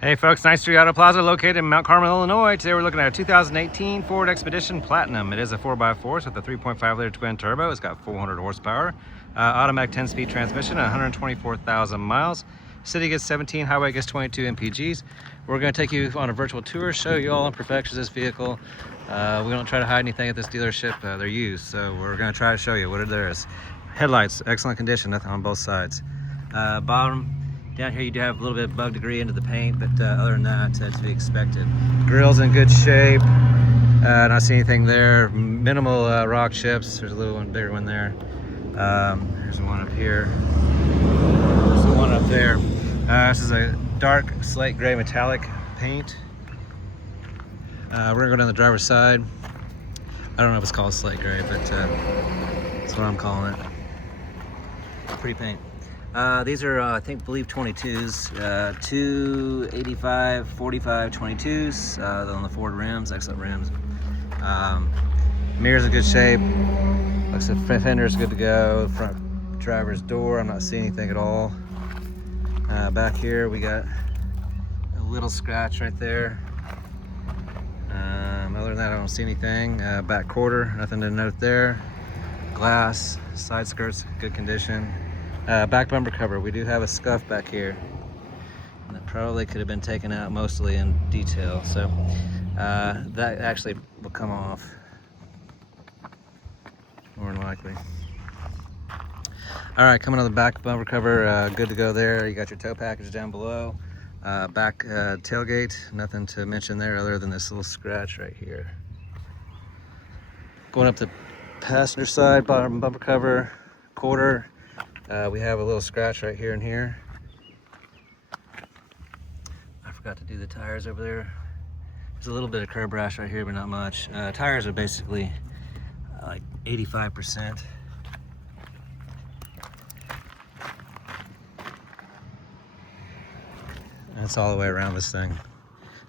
Hey folks, nice Street Auto Plaza located in Mount Carmel, Illinois. Today we're looking at a 2018 Ford Expedition Platinum. It is a 4x4 with a 3.5 liter twin turbo. It's got 400 horsepower, automatic 10-speed transmission, 124,000 miles. City gets 17, highway gets 22 MPGs. We're going to take you on a virtual tour, show you all imperfections of this vehicle. We don't try to hide anything at this dealership. They're used, so we're going to try to show you what there is. Headlights, excellent condition, nothing on both sides. Bottom. Down here you do have a little bit of bug degree into the paint, but other than that, it's to be expected. Grill's in good shape. Not see anything there. Minimal rock chips. There's a little one, bigger one there. There's one up here. There's the one up there. This is a dark slate gray metallic paint. We're gonna go down the driver's side. I don't know if it's called slate gray, but that's what I'm calling it. Pretty paint. These are, I believe 22s, 285, 45, 22s, on the Ford rims, excellent rims. Mirror's in good shape. Looks like the fender's good to go. The front driver's door, I'm not seeing anything at all. Back here we got a little scratch right there. Other than that, I don't see anything. Back quarter, nothing to note there. Glass, side skirts, good condition. Back bumper cover, we do have a scuff back here that probably could have been taken out mostly in detail, so that actually will come off more than likely. All right, coming on the back bumper cover, good to go there. You got your tow package down below. Back tailgate, nothing to mention there other than this little scratch right here. Going up the passenger side, bottom bumper cover, quarter. We have a little scratch right here and here. I forgot to do the tires over there. There's a little bit of curb rash right here, but not much. Tires are basically like 85%. That's all the way around this thing.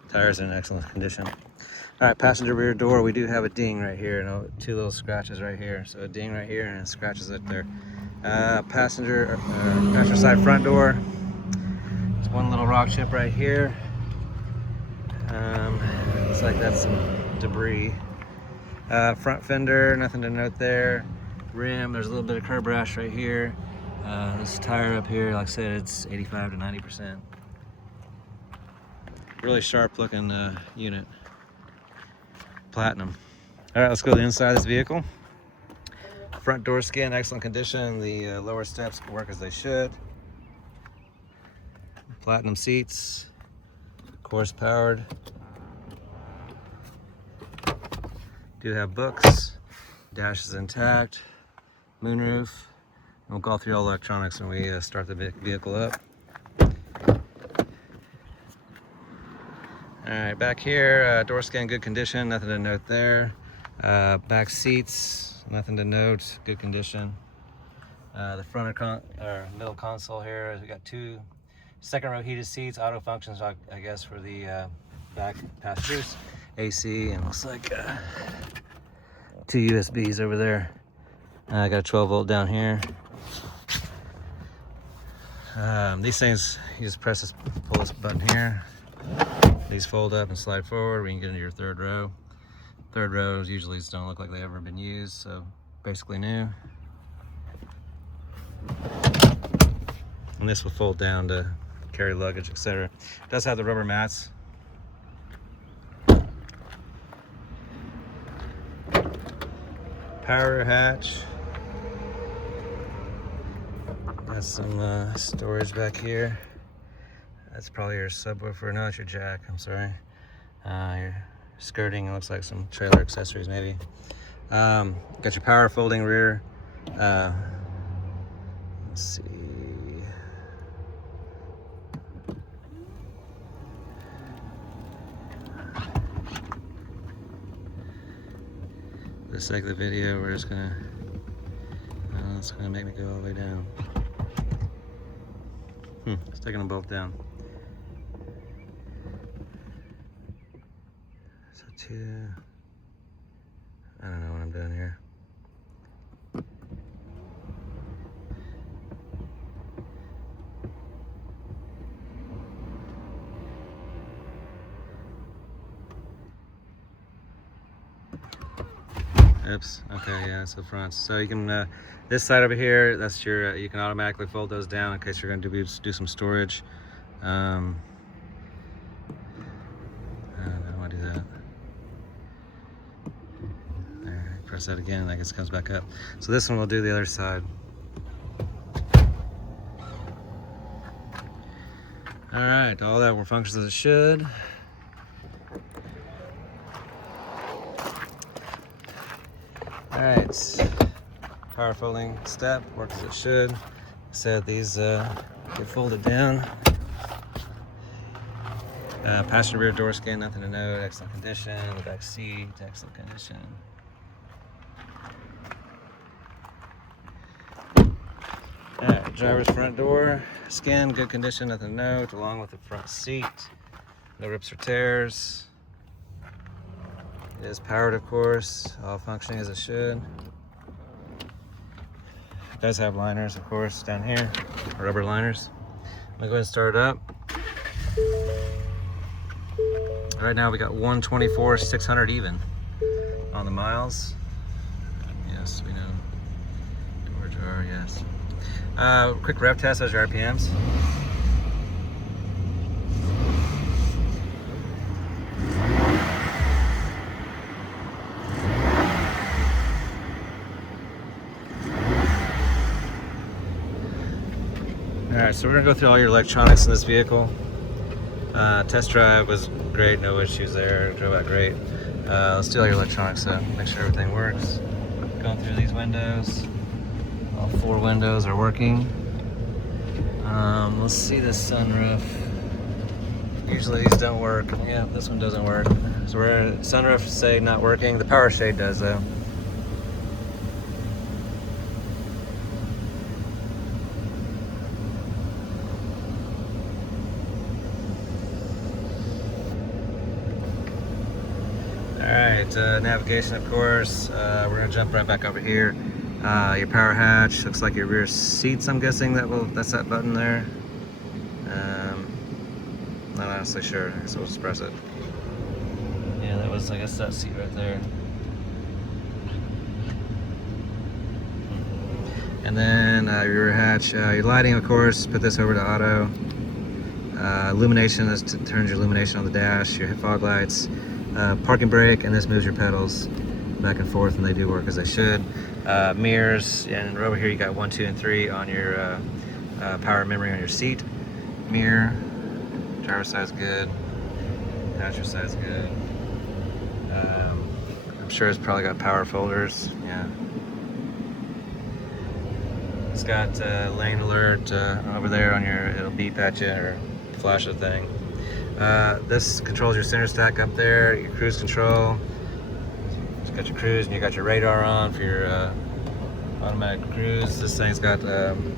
Tires are in excellent condition. All right, passenger rear door, we do have a ding right here, and two little scratches right here. So a ding right here and scratches right there. Passenger side front door. There's one little rock chip right here. Looks like that's some debris. Front fender, nothing to note there. Rim, there's a little bit of curb rash right here. This tire up here, like I said, it's 85 to 90%. Really sharp looking unit. Platinum. All right, let's go to the inside of this vehicle. Front door skin, excellent condition. The lower steps work as they should. Platinum seats, of course powered. Do have books. Dash is intact. Moonroof. We'll go through all the electronics when we start the vehicle up. All right, back here, door skin, good condition, nothing to note there. Back seats, nothing to note, good condition. The front or middle console here, we got two second row heated seats, auto functions, I guess, for the back passengers. AC, and looks like two USBs over there. I got a 12 volt down here. These things, you just pull this button here. These fold up and slide forward. We can get into your third row. Third rows usually just don't look like they've ever been used, so basically new. And this will fold down to carry luggage, etc. It does have the rubber mats. Power hatch. Got some storage back here. That's probably your subwoofer. No, it's your jack. I'm sorry. Your skirting. It looks like some trailer accessories, maybe. Got your power folding rear. Let's see. For the sake of the video, we're just gonna. It's gonna make me go all the way down. It's taking them both down. So I don't know what I'm doing here. Oops. Okay, yeah, so front. So you can, this side over here, that's your, you can automatically fold those down in case you're going to do some storage. I don't want to do that. There, press that again, I guess it comes back up. So this one will do the other side. All right, all that functions as it should. All right, power folding step works as it should. So these get folded down. Passenger rear door skin, nothing to note, excellent condition. The back seat, excellent condition. All right, driver's front door skin, good condition, nothing to note, along with the front seat. No rips or tears. It is powered, of course, all functioning as it should. It does have liners, of course, down here, rubber liners. I'm gonna go ahead and start it up. Right now we got 124,600 even on the miles. Yes, we know. Door jar, yes. Quick rev test as your RPMs. Alright, so we're going to go through all your electronics in this vehicle. Test drive was great, no issues there, drove out great. Let's do all your electronics though, make sure everything works. Going through these windows. All 4 windows are working. Let's see the sunroof. Usually these don't work. Yeah, this one doesn't work. So we're sunroof say not working. The power shade does though. Alright, navigation of course. We're gonna jump right back over here. Your power hatch, looks like your rear seats, I'm guessing that's that button there. Not honestly sure, so we'll just press it. Yeah, that was, I guess, that seat right there. And then your rear hatch, your lighting, of course, put this over to auto. Illumination, this turns your illumination on the dash, your fog lights. Parking brake, and this moves your pedals back and forth, and they do work as they should. Mirrors, and over here you got 1, 2, and 3 on your power memory on your seat. Mirror, driver side's good, passenger side's good. I'm sure it's probably got power folders. Yeah. It's got lane alert over there on your, it'll beep at you or flash a thing. This controls your center stack up there, your cruise control. It's got your cruise, and you got your radar on for your automatic cruise. This thing's got, I'm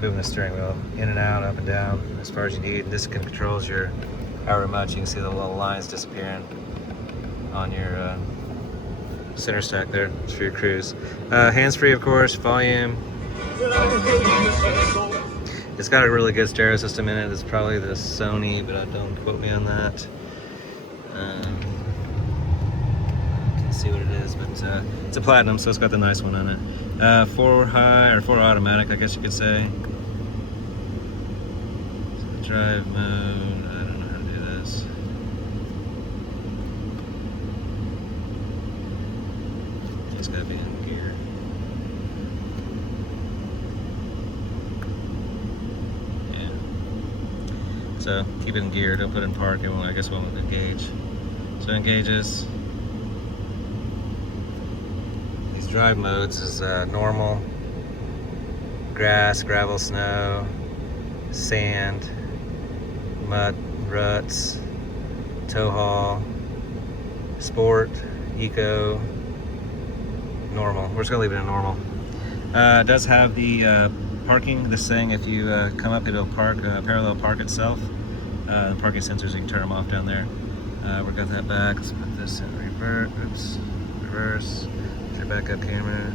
moving the steering wheel in and out, up and down, as far as you need. And this controls your however much. You can see the little lines disappearing on your center stack there. It's for your cruise. Hands-free, of course, volume. It's got a really good stereo system in it. It's probably the Sony, but don't quote me on that. Can't see what it is, but it's a platinum, so it's got the nice one on it. 4 high or 4 automatic, I guess you could say. Drive mode, I don't know how to do this. It's gotta be in gear. Yeah. So keep it in gear, don't put it in park, it won't, I guess it won't engage. So it engages. These drive modes is normal, grass, gravel, snow, sand, mud, ruts, tow haul, sport, eco, normal. We're just gonna leave it in normal. It does have the parking, this thing, if you come up, it'll park, parallel park itself. The parking sensors, you can turn them off down there. We've got that back. Let's put this in reverse. Oops, reverse. Your backup camera.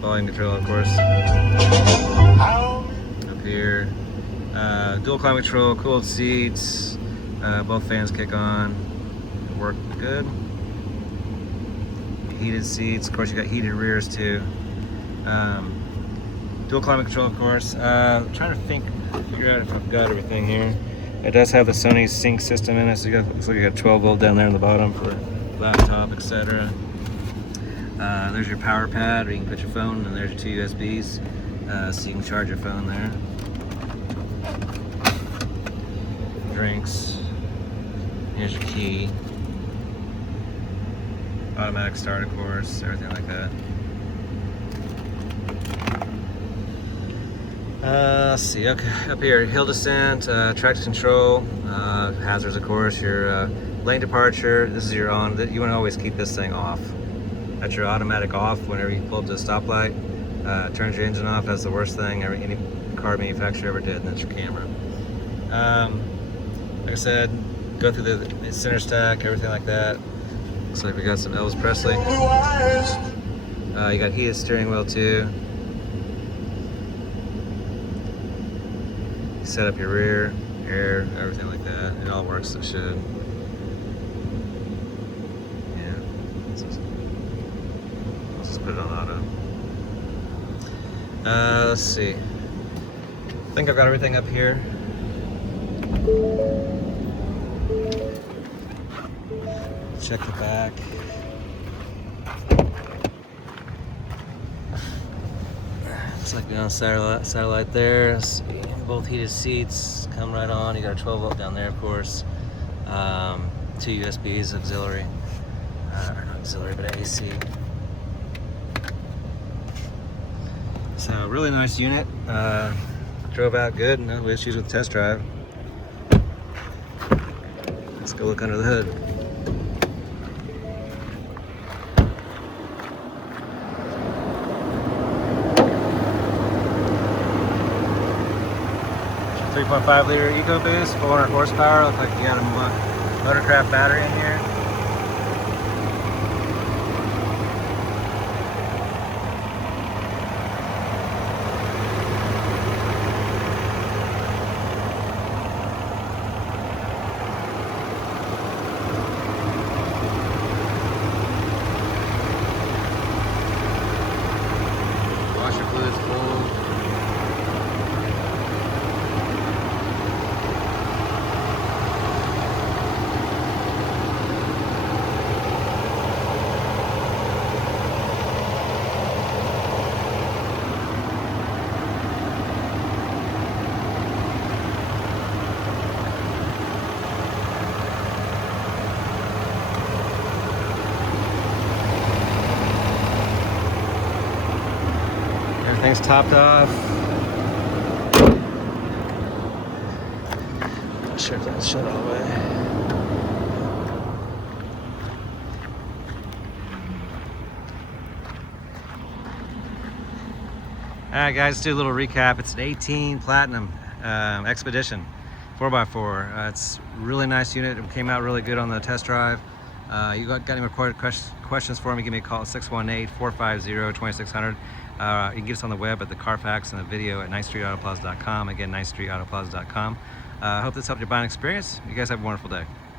Volume control, of course. Up here. Dual climate control, cooled seats. Both fans kick on. work good. Heated seats, of course you got heated rears too. Dual climate control, of course. Trying to figure out if I've got everything here. It does have the Sony sync system in it, so looks like you got 12 volt down there in the bottom for laptop, etc. There's your power pad where you can put your phone, and there's your 2 USBs, so you can charge your phone there. Drinks. Here's your key. Automatic start, of course, everything like that. Let's see, okay, up here, hill descent, traction control, hazards, of course, your lane departure. This is your on. You want to always keep this thing off. That's your automatic off whenever you pull up to a stoplight. Turns your engine off. That's the worst thing any car manufacturer ever did, and that's your camera. Like I said, go through the center stack, everything like that. Looks like we got some Elvis Presley. You got heated steering wheel too. Set up your rear, air, everything like that. It all works as it should. Yeah. Let's just put it on auto. Let's see. I think I've got everything up here. Check the back. Looks like we're on satellite there. Let's see. Both heated seats come right on. You got a 12 volt down there, of course. 2 USBs, auxiliary. Or not auxiliary, but AC. So really nice unit. Drove out good, no issues with the test drive. Let's go look under the hood. .5 liter EcoBoost, 400 horsepower. Looks like you got a Motorcraft battery in here. Washer fluid's full. Everything's topped off. Not sure if that's shut all the way. Alright guys, let's do a little recap. It's an 18 Platinum Expedition 4x4. It's a really nice unit. It came out really good on the test drive. You got any more questions for me, give me a call at 618-450-2600. You can get us on the web at the CARFAX and the video at streetautoplaza.com. Again, streetautoplaza.com. I hope this helped your buying experience. You guys have a wonderful day.